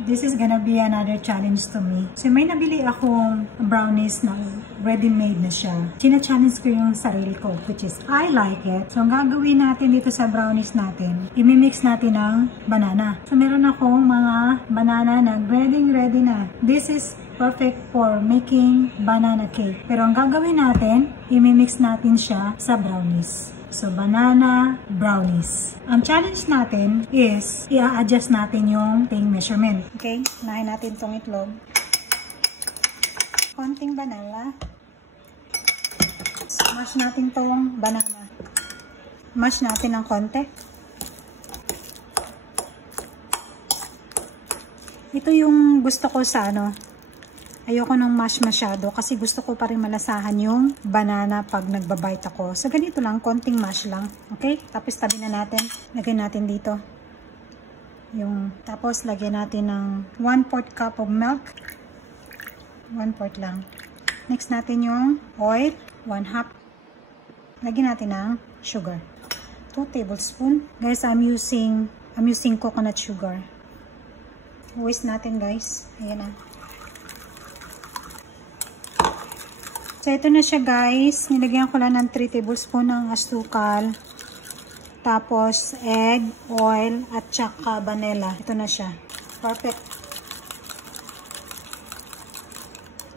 This is gonna be another challenge to me. So may nabili akong brownies na ready-made na siya. China-challenge ko yung sarili ko, which is I like it. So ang gagawin natin dito sa brownies natin, imimix natin ng banana. So meron akong mga banana na ready na. This is perfect for making banana cake. Pero ang gagawin natin, imimix natin siya sa brownies. So, banana brownies. Ang challenge natin is, i-adjust natin yung measurement. Okay? Unahin natin itong itlog. Konting banana. Mash natin itong banana. Mash natin ng konti. Ito yung gusto ko sa ayoko nung mash masyado kasi gusto ko pa rin malasahan yung banana pag nagbabite ako. So, ganito lang, konting mash lang. Okay? Tapos, tabi na natin. Lagyan natin dito. Tapos, lagyan natin ng 1/4 cup of milk. 1/4 lang. Next natin yung oil. 1/2. Lagyan natin ng sugar. 2 tablespoons. Guys, I'm using coconut sugar. Whisk natin, guys. Ayan na. So, ito na siya, guys. Nilagyan ko lang ng 3 tablespoon ng asukal. Tapos, egg, oil, at saka vanilla. Ito na siya. Perfect.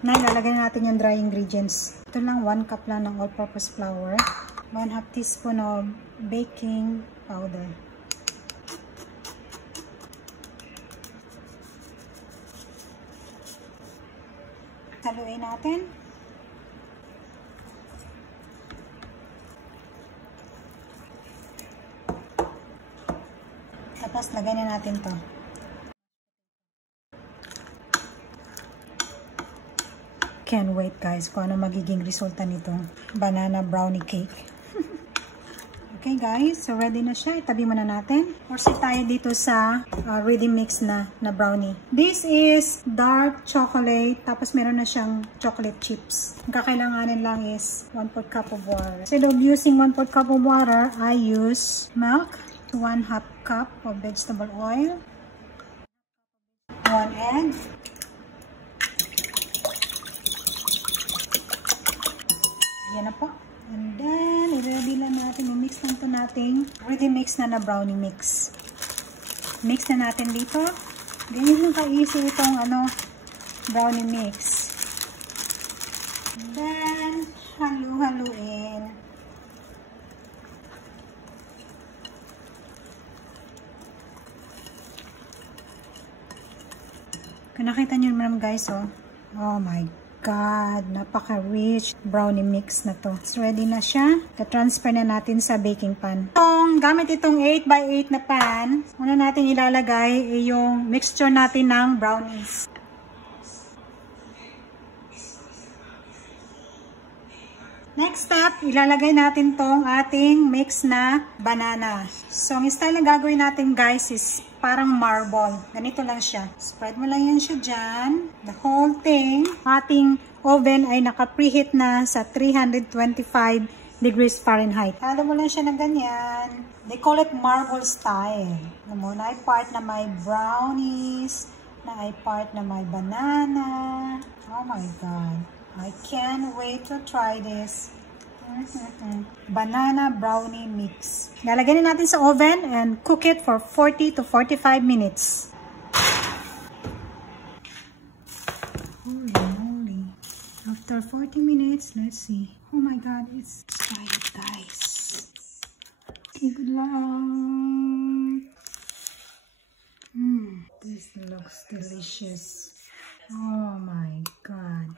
Na, ilalagay natin yung dry ingredients. Ito lang, 1 cup lang ng all-purpose flour. 1/2 teaspoon of baking powder. Haluin natin. Tapos, lagay na natin to. Can't wait, guys, kung ano magiging resulta nitong banana brownie cake. Okay, guys. So, ready na siya. Itabi muna natin. Proceed tayo dito sa ready mix na brownie. This is dark chocolate. Tapos, meron na siyang chocolate chips. Ang kakailanganin lang is 1/4 cup of water. Instead of using 1/4 cup of water, I use milk. 1/2 cup of vegetable oil, 1 egg, yan na po. And then, i-ready lang natin, i-mix lang ito nating ready mix na brownie mix. Mix na natin dito. Ganyan lang ka-easy itong brownie mix. And then, halu-haluin. Kung nakita nyo naman, guys, oh my God, napaka-rich brownie mix na to. It's ready na siya. Ka-transfer na natin sa baking pan. Gamit itong 8x8 na pan, una natin ilalagay yung mixture natin ng brownies. Next step, ilalagay natin tong ating mix na banana. So, ang style na gagawin natin, guys, is parang marble. Ganito lang siya. Spread mo lang yan siya dyan. The whole thing. Ating oven ay naka-preheat na sa 325 degrees Fahrenheit. Halo mo lang siya ng ganyan. They call it marble style. Na ay part na may brownies, na ay part na may banana. Oh my God. I can't wait to try this. Banana brownie mix. Lalagyan na natin sa oven and cook it for 40 to 45 minutes. Holy moly. After 40 minutes, let's see. Oh my God, it's excited, guys. Good luck. This looks delicious. Oh my God.